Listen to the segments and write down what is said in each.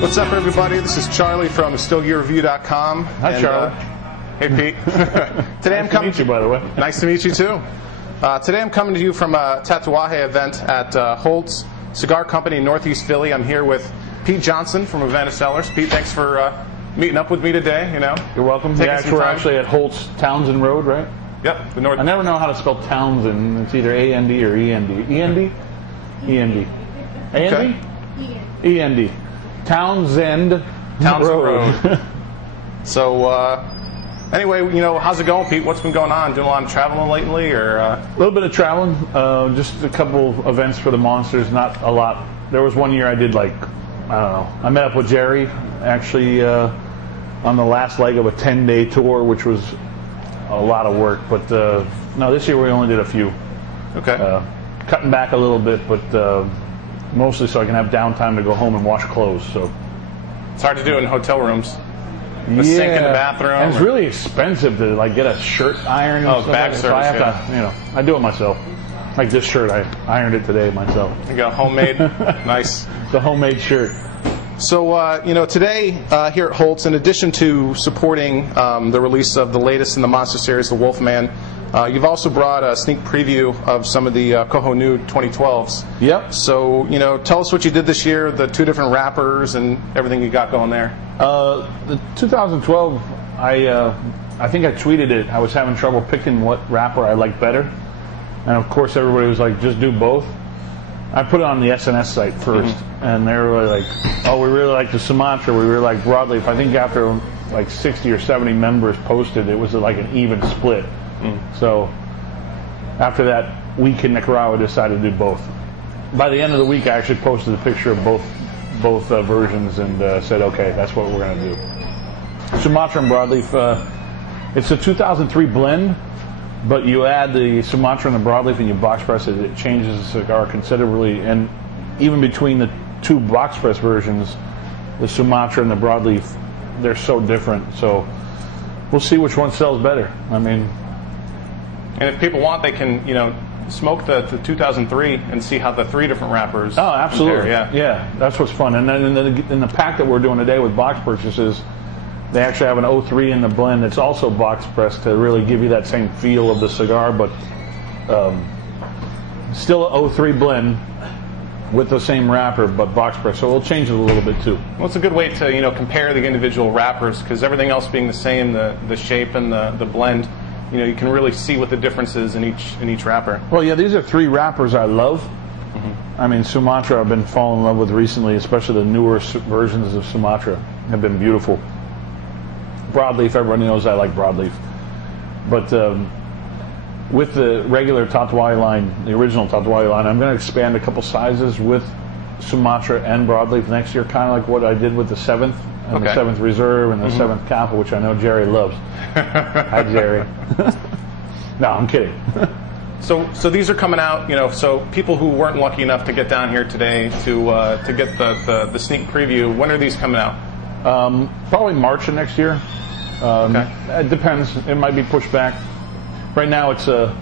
What's up, everybody? This is Charlie from StogieReview.com. Hi, Charlie. Hey, Pete. Today I'm coming to meet you, by the way. Nice to meet you too. Today I'm coming to you from a Tatuaje event at Holt's Cigar Company in Northeast Philly. I'm here with Pete Johnson from Havana Cellars. Pete, thanks for meeting up with me today. You're welcome. We're actually at Holt's Townsend Road, right? Yep. The North. I never know how to spell Townsend. It's either A-N-D or E-N-D. E-N-D? E-N-D. A-N-D? E-N-D. Townsend Road. So, anyway, how's it going, Pete? What's been going on? Doing a lot of traveling lately, or? A little bit of traveling. Just a couple events for the Monsters. Not a lot. There was one year I did I don't know. I met up with Jerry actually on the last leg of a 10-day tour, which was a lot of work. But no, this year we only did a few. Okay. Cutting back a little bit, but mostly so I can have downtime to go home and wash clothes. So it's hard to do in hotel rooms. The sink in the bathroom. And it's really expensive to get a shirt iron. Oh, bag service. So I have to, I do it myself. Like this shirt, I ironed it today myself. You got a homemade, nice. The homemade shirt. So, today here at Holt's, in addition to supporting the release of the latest in the Monster Series, the Wolfman, you've also brought a sneak preview of some of the Coho New 2012s. Yep. So, tell us what you did this year, the two different wrappers and everything you got going there. The 2012, I think I tweeted it. I was having trouble picking what wrapper I liked better. And, of course, everybody was like, just do both. I put it on the SNS site first, and they were really like, oh, we really like the Sumatra, we really like Broadleaf. I think after 60 or 70 members posted, it was like an even split. So after that week in Nicaragua, I decided to do both. By the end of the week, I actually posted a picture of both versions and said, okay, that's what we're going to do. Sumatra and Broadleaf, it's a 2003 blend. But you add the Sumatra and the Broadleaf and you box press it, it changes the cigar considerably. And even between the two box press versions, the Sumatra and the Broadleaf, they're so different. So we'll see which one sells better. I mean, and if people want, they can, smoke the 2003 and see how the three different wrappers. Oh, absolutely. Compare. Yeah, that's what's fun. And then in the pack that we're doing today with box purchases, they actually have an 03 in the blend that's also box pressed to really give you that same feel of the cigar, but still an 03 blend with the same wrapper, but box pressed. So we'll change it a little bit too. Well, it's a good way to compare the individual wrappers, because everything else being the same, the shape and the blend, you can really see what the difference is in each wrapper. Well, yeah, these are three wrappers I love. I mean, Sumatra I've been falling in love with recently, especially the newer versions of Sumatra have been beautiful. Broadleaf, everybody knows I like Broadleaf. But with the regular Tatuaje line, the original Tatuaje line, I'm going to expand a couple sizes with Sumatra and Broadleaf next year, kind of like what I did with the 7th, and the 7th Reserve, and the 7th Kappa, which I know Jerry loves. Hi, Jerry. No, I'm kidding. So these are coming out, so people who weren't lucky enough to get down here today to get the sneak preview, when are these coming out? Probably March of next year. It depends. It might be pushed back. Right now it's a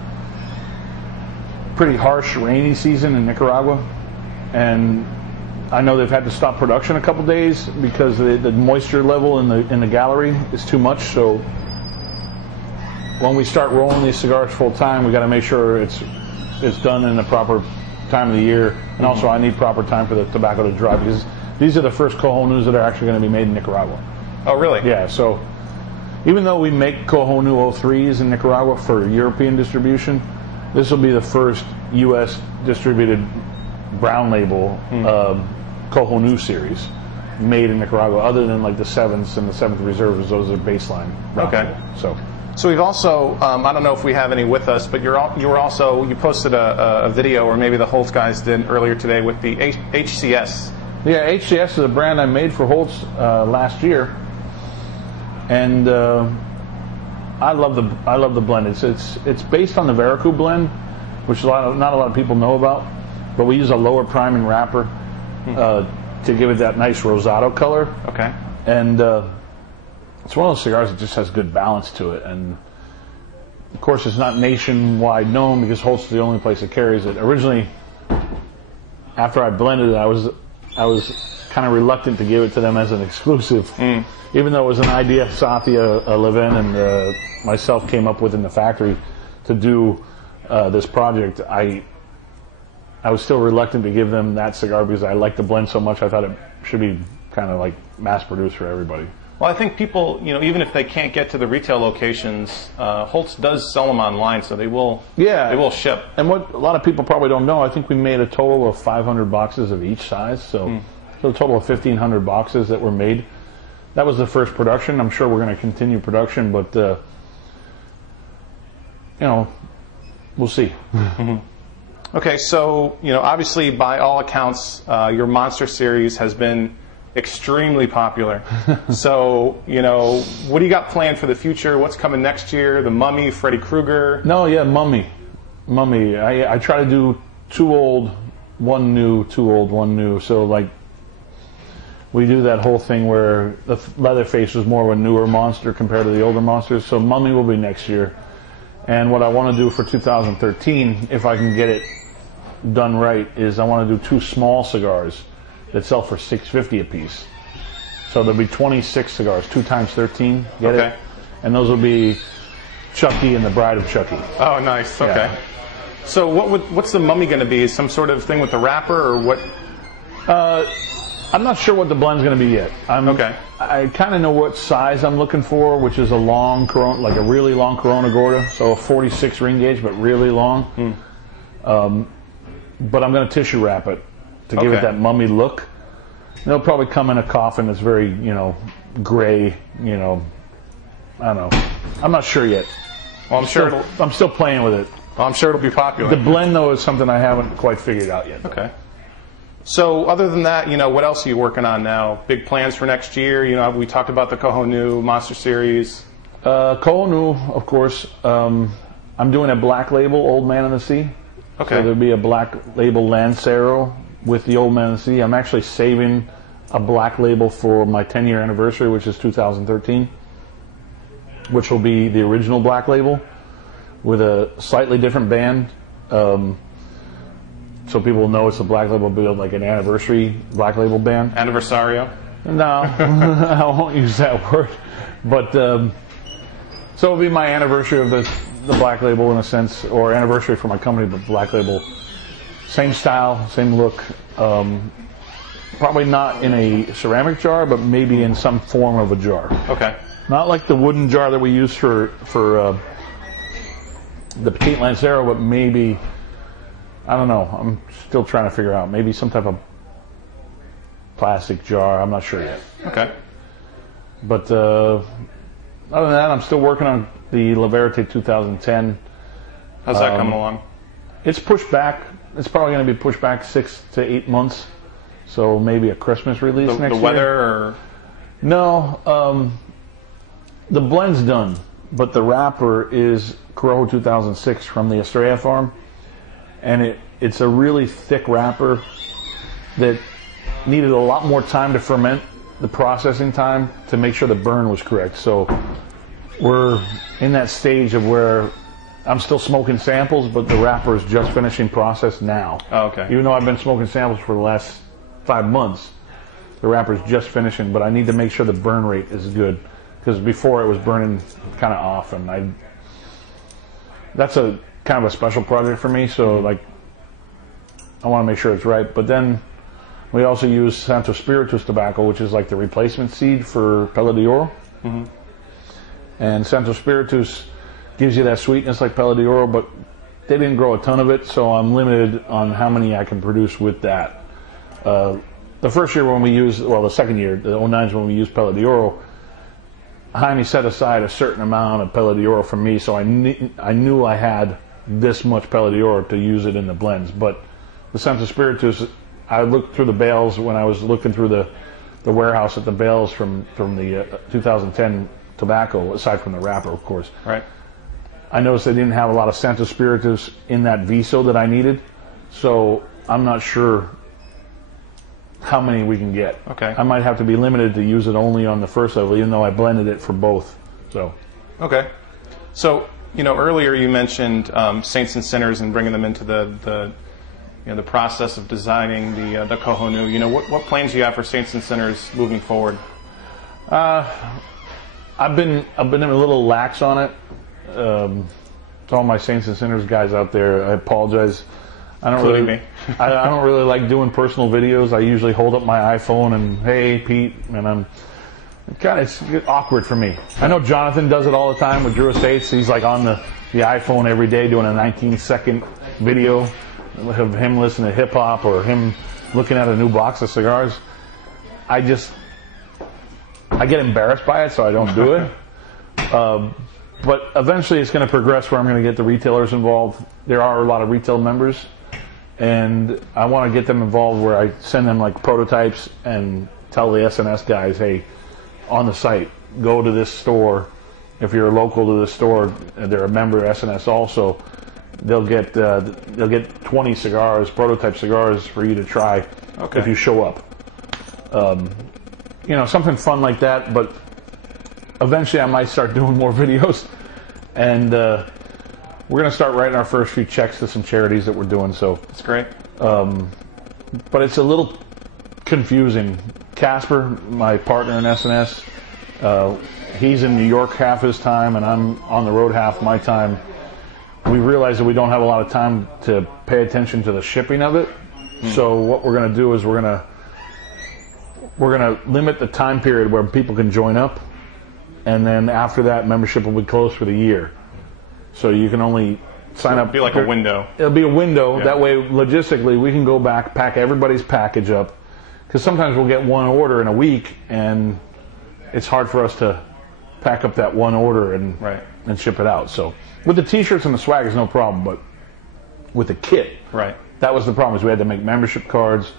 pretty harsh rainy season in Nicaragua, and I know they've had to stop production a couple days because the moisture level in the gallery is too much. So when we start rolling these cigars full time, we got to make sure it's done in the proper time of the year, and also I need proper time for the tobacco to dry, because these are the first Coho News that are actually going to be made in Nicaragua. Oh, really? Yeah, so even though we make Coho New 03s in Nicaragua for European distribution, this will be the first U.S. distributed brown label Coho New series made in Nicaragua, other than the 7ths and the 7th Reserves. Those are baseline brown label. So we've also, I don't know if we have any with us, but you posted a video, or maybe the Holt's guys did earlier today, with the HCS. Yeah, HCS is a brand I made for Holt's last year, and I love the blend. It's based on the Veracruz blend, which not a lot of people know about, but we use a lower priming wrapper to give it that nice rosado color. Okay. And it's one of those cigars that just has good balance to it, and of course it's not nationwide known because Holt's is the only place that carries it. Originally, after I blended it, I was kind of reluctant to give it to them as an exclusive, even though it was an idea Satya Levin and myself came up with in the factory to do this project. I was still reluctant to give them that cigar because I like the blend so much. I thought it should be kind of like mass produced for everybody. Well, I think people, even if they can't get to the retail locations, Holtz does sell them online, so they will ship. And what a lot of people probably don't know, I think we made a total of 500 boxes of each size, so a total of 1,500 boxes that were made. That was the first production. I'm sure we're going to continue production, but we'll see. Okay, so obviously, by all accounts, your Monster series has been extremely popular. So, what do you got planned for the future? What's coming next year? The Mummy, Freddy Krueger? No, yeah, Mummy. I try to do 2 old, 1 new, 2 old, 1 new. So, like, we do that whole thing where the Leatherface was more of a newer monster compared to the older monsters. So, Mummy will be next year. And what I want to do for 2013, if I can get it done right, is I want to do 2 small cigars that sell for $6.50 a piece. So there'll be 26 cigars, 2 times 13. Get it? And those will be Chucky and the Bride of Chucky. Oh, nice. Okay. Yeah. So what's the Mummy going to be? Some sort of thing with the wrapper, or what? I'm not sure what the blend's going to be yet. I kind of know what size I'm looking for, which is a long Corona, like a really long Corona Gorda, so a 46 ring gauge, but really long. But I'm going to tissue wrap it to give it that mummy look. It'll probably come in a coffin that's very, gray, I don't know. I'm not sure yet. Well, I'm still playing with it. Well, I'm sure it'll be popular. The blend, though, is something I haven't quite figured out yet. Okay. So other than that, what else are you working on now? Big plans for next year? We talked about the Coho New Monster Series. Coho New, of course. I'm doing a black label, Old Man in the Sea. Okay. So there'll be a black label Lancero with the Old Man in the Sea. I'm actually saving a black label for my 10-year anniversary, which is 2013, which will be the original black label with a slightly different band. So people will know it's a black label build, like an anniversary black label band. Anniversario? No, I won't use that word. But so it'll be my anniversary of the black label in a sense, or anniversary for my company, but black label. Same style, same look. Probably not in a ceramic jar, but maybe in some form of a jar. Okay. Not like the wooden jar that we use for the Petite Lancero, but maybe, I don't know. I'm still trying to figure out. Maybe some type of plastic jar. I'm not sure yet. Okay. But other than that, I'm still working on the La Verite 2010. How's that coming along? It's pushed back. It's probably going to be pushed back 6 to 8 months. So maybe a Christmas release next year. The weather, or? No. The blend's done, but the wrapper is Corojo 2006 from the Estrella farm. And it's a really thick wrapper that needed a lot more time to ferment, the processing time, to make sure the burn was correct. So we're in that stage of where I'm still smoking samples, but the wrapper is just finishing process now. Oh, okay. Even though I've been smoking samples for the last 5 months, the wrapper's just finishing, but I need to make sure the burn rate is good, because before it was burning kind of off, and that's a kind of a special project for me, so like I want to make sure it's right. But then we also use Santo Spiritus tobacco, which is like the replacement seed for Pelo de Oro. Mm-hmm. And Santo Spiritus gives you that sweetness like Pelo de Oro, but they didn't grow a ton of it, so I'm limited on how many I can produce with that. The first year when we used, well, the second year, the 09's when we used Pelo de Oro, Jaime set aside a certain amount of Pelo de Oro for me, so I knew I had this much Pelo de Oro to use it in the blends. But the Santo Spiritus, I looked through the bales when I was looking through the warehouse at the bales from the 2010 tobacco, aside from the wrapper, of course. Right. I noticed they didn't have a lot of Santo Spiritus in that Viso that I needed, so I'm not sure how many we can get. Okay. I might have to be limited to use it only on the first level, even though I blended it for both. So. Okay. So, earlier you mentioned Saints and Sinners and bringing them into the the process of designing the Coho Nu. What plans do you have for Saints and Sinners moving forward? I've been a little lax on it. To all my Saints and Sinners guys out there, I apologize. I don't really like doing personal videos. I usually hold up my iPhone and, hey, Pete, and it's awkward for me. I know Jonathan does it all the time with Drew Estates. He's like on the iPhone every day doing a 19-second video of him listening to hip hop or him looking at a new box of cigars. I get embarrassed by it, so I don't do it. But eventually it's going to progress where I'm going to get the retailers involved. There are a lot of retail members, and I want to get them involved where I send them like prototypes and tell the SNS guys, hey, on the site, go to this store. If you're local to the store, and they're a member of SNS also, they'll get 20 cigars, prototype cigars for you to try if you show up. Something fun like that. But eventually, I might start doing more videos, and we're gonna start writing our first few checks to some charities that we're doing. So that's great. But it's a little confusing. Casper, my partner in SNS, he's in New York half his time, and I'm on the road half my time. We realize that we don't have a lot of time to pay attention to the shipping of it. So what we're going to do is we're going to limit the time period where people can join up, and then after that, membership will be closed for the year. So you can only sign up. It'll be like a window. It'll be a window. Yeah. That way, logistically, we can go back, pack everybody's package up. Because sometimes we'll get one order in a week, and it's hard for us to pack up that one order and ship it out. So with the T-shirts and the swag, it's no problem. But with the kit, that was the problem. Is we had to make membership cards.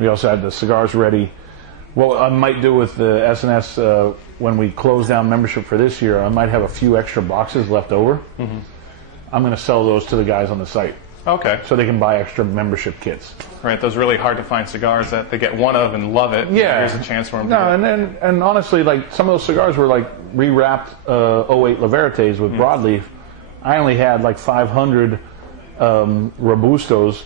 We also had the cigars ready. What I might do with the SNS when we close down membership for this year, I might have a few extra boxes left over. Mm-hmm. I'm going to sell those to the guys on the site. Okay. So they can buy extra membership kits. Right, those really hard to find cigars that they get one of and love it. Yeah. Here's a chance for them. No, and honestly, like some of those cigars were like rewrapped 08 La Verités with broadleaf. I only had like 500 Robustos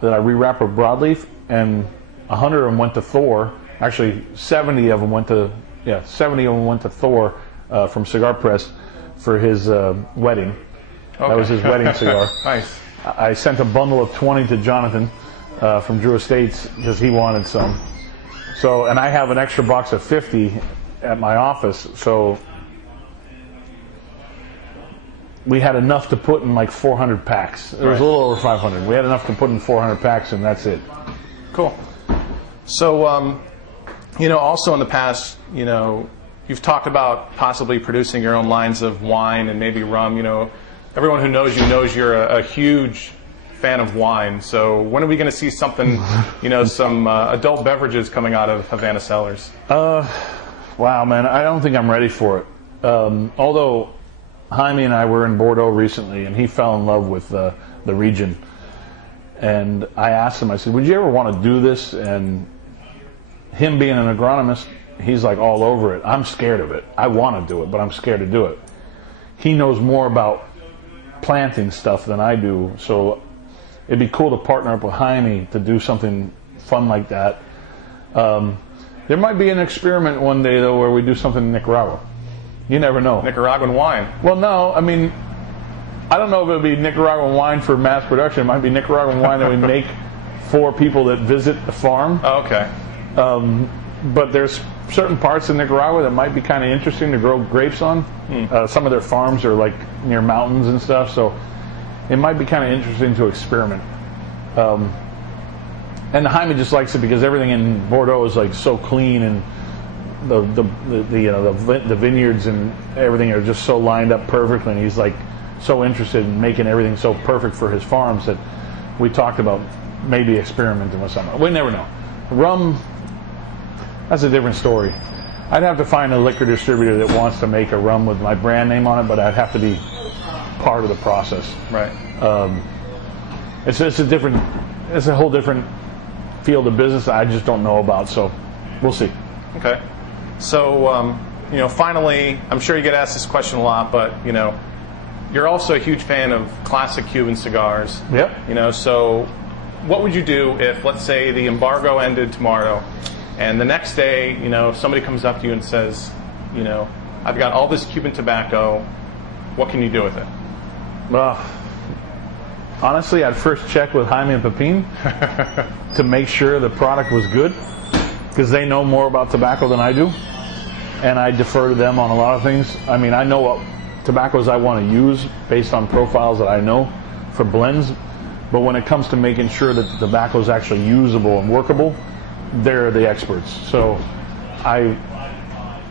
that I rewrapped with broadleaf, and 100 of them went to Thor. Actually, 70 of them went to Thor from Cigar Press for his wedding. Okay. That was his wedding cigar. Nice. I sent a bundle of 20 to Jonathan from Drew Estates because he wanted some. So, and I have an extra box of 50 at my office. So we had enough to put in like 400 packs. It was a little over 500. We had enough to put in 400 packs, and that's it. Cool. So, also in the past, you've talked about possibly producing your own lines of wine and maybe rum. Everyone who knows you knows you're a huge fan of wine. So when are we going to see something, some adult beverages coming out of Havana Cellars? Wow, man, I don't think I'm ready for it. Although Jaime and I were in Bordeaux recently, and he fell in love with the region. And I asked him, I said, would you ever want to do this? And him being an agronomist, he's like all over it. I'm scared of it. I want to do it, but I'm scared to do it. He knows more about planting stuff than I do, so it'd be cool to partner up with Jaime to do something fun like that. There might be an experiment one day, though, where we do something in Nicaragua. You never know. Nicaraguan wine. Well, no, I mean, I don't know if it would be Nicaraguan wine for mass production. It might be Nicaraguan wine that we make for people that visit the farm. Oh, okay. But there's certain parts of Nicaragua that might be kind of interesting to grow grapes on. Some of their farms are like near mountains and stuff, so it might be kind of interesting to experiment. And Jaime just likes it because everything in Bordeaux is like so clean, and the vineyards and everything are just so lined up perfectly, and he's like so interested in making everything so perfect for his farms that we talked about maybe experimenting with something. We never know. Rum, that's a different story. I'd have to find a liquor distributor that wants to make a rum with my brand name on it, but I'd have to be part of the process. Right. It's a whole different field of business that I just don't know about, so we'll see. Okay. So, finally, I'm sure you get asked this question a lot, but, you're also a huge fan of classic Cuban cigars. Yep. So what would you do if, let's say, the embargo ended tomorrow, and the next day, somebody comes up to you and says, I've got all this Cuban tobacco. What can you do with it? Well, honestly, I'd first check with Jaime and Pepin to make sure the product was good, because they know more about tobacco than I do, and I defer to them on a lot of things. I mean, I know what tobaccos I want to use based on profiles that I know for blends, but when it comes to making sure that the tobacco is actually usable and workable, they're the experts. So I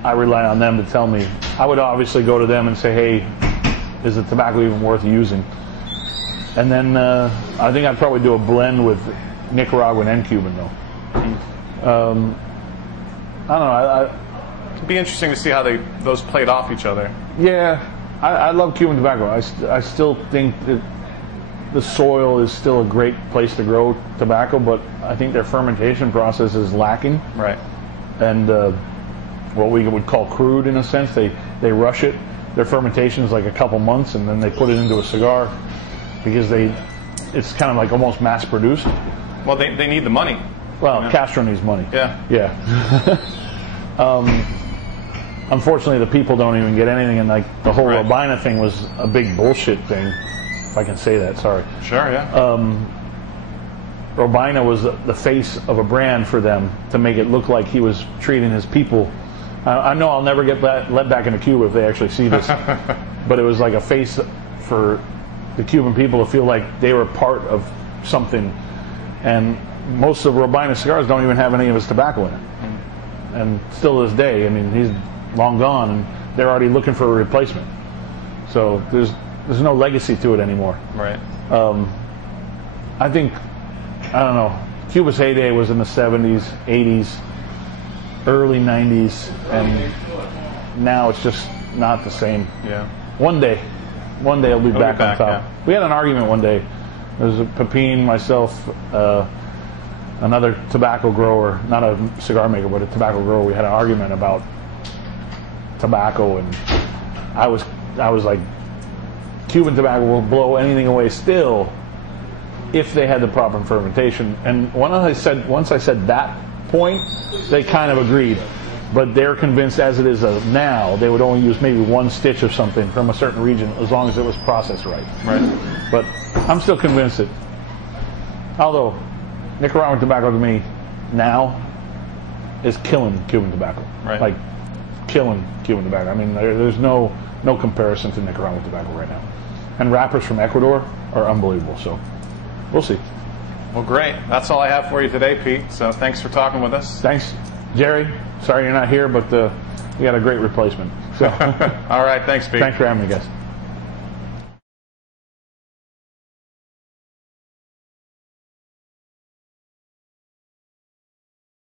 rely on them to tell me. I would obviously go to them and say, hey, is the tobacco even worth using? And then I think I'd probably do a blend with Nicaraguan and Cuban, though. I don't know. It'd be interesting to see how those played off each other. Yeah, I love Cuban tobacco. I still think that the soil is still a great place to grow tobacco, but I think their fermentation process is lacking. Right. And what we would call crude, in a sense. They rush it. Their fermentation is like a couple months, and then they put it into a cigar because it's kind of like almost mass produced. Well, they need the money. Well, Castro needs money. Yeah. Yeah. Unfortunately, the people don't even get anything, and like the whole Robina thing was a big bullshit thing, if I can say that. Sorry. Sure. Yeah. Robina was the face of a brand for them to make it look like he was treating his people. I know I'll never get let back into Cuba if they actually see this, but it was like a face for the Cuban people to feel like they were part of something. And most of Robina's cigars don't even have any of his tobacco in it. And still to this day, I mean, he's long gone, and they're already looking for a replacement. So there's no legacy to it anymore. Right. I think, I don't know, Cuba's heyday was in the 70s, 80s, early 90s, and now it's just not the same. Yeah. One day it'll be back on top. Yeah. We had an argument one day. There was Pepin, myself, another tobacco grower, not a cigar maker, but a tobacco grower. We had an argument about tobacco, and I was like, Cuban tobacco will blow anything away still if they had the proper fermentation. And once I said that point, they kind of agreed. But they're convinced, as it is now, they would only use maybe one stitch of something from a certain region as long as it was processed right. Right. But I'm still convinced that, although Nicaraguan tobacco to me now is killing Cuban tobacco. Right. Like killing Cuban tobacco. I mean, there's no comparison to Nicaraguan tobacco right now. And wrappers from Ecuador are unbelievable. So we'll see. Well, great. That's all I have for you today, Pete. So thanks for talking with us. Thanks, Jerry. Sorry you're not here, but we got a great replacement. So all right. Thanks, Pete. Thanks for having me, guys.